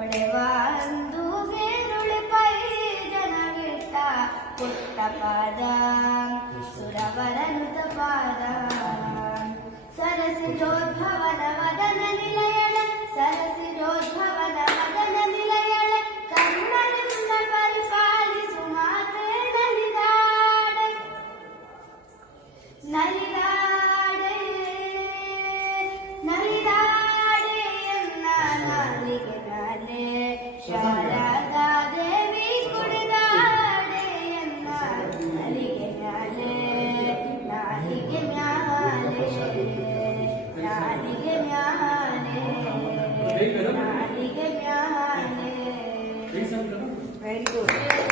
ಹೊಳೆವ ಅಂದುಗೆರುಳಿ pi ಜನವಿಟ್ಟ ಪುಟ್ಟ ಪಾದ ಸುರವರನುತ ಪಾದ ಸರಸಿಜೋದ್ಭವನ ವದನ ನಿಲಯಳ ಸರಸಿಜೋದ್ಭವನ ವದನ ನಿಲಯಳ ಕನ್ನಡಿಂದ ಪರಿಪಾಲಿಸು ಮಾತೆ ನಲಿದಾಡೆ ನಲಿದಾಡೆ ನಲಿದಾಡೆ ಎನ್ನ ನಾಲಿಗೆ ಮ್ಯಾಲೆ ಶಾರದಾ ದೇವಿ ಕುಡಿದಾಡೆ ಎನ್ನ ನಾಲಿಗೆ ಮ್ಯಾಲೆ ನಾಲಿಗೆ ಮ್ಯಾಲೆ ನಾಲಿಗೆ ಮ್ಯಾಲೆ ನಾಲಿಗೆ ಮ್ಯಾಲೆ ವೆರಿ ಗುಡ್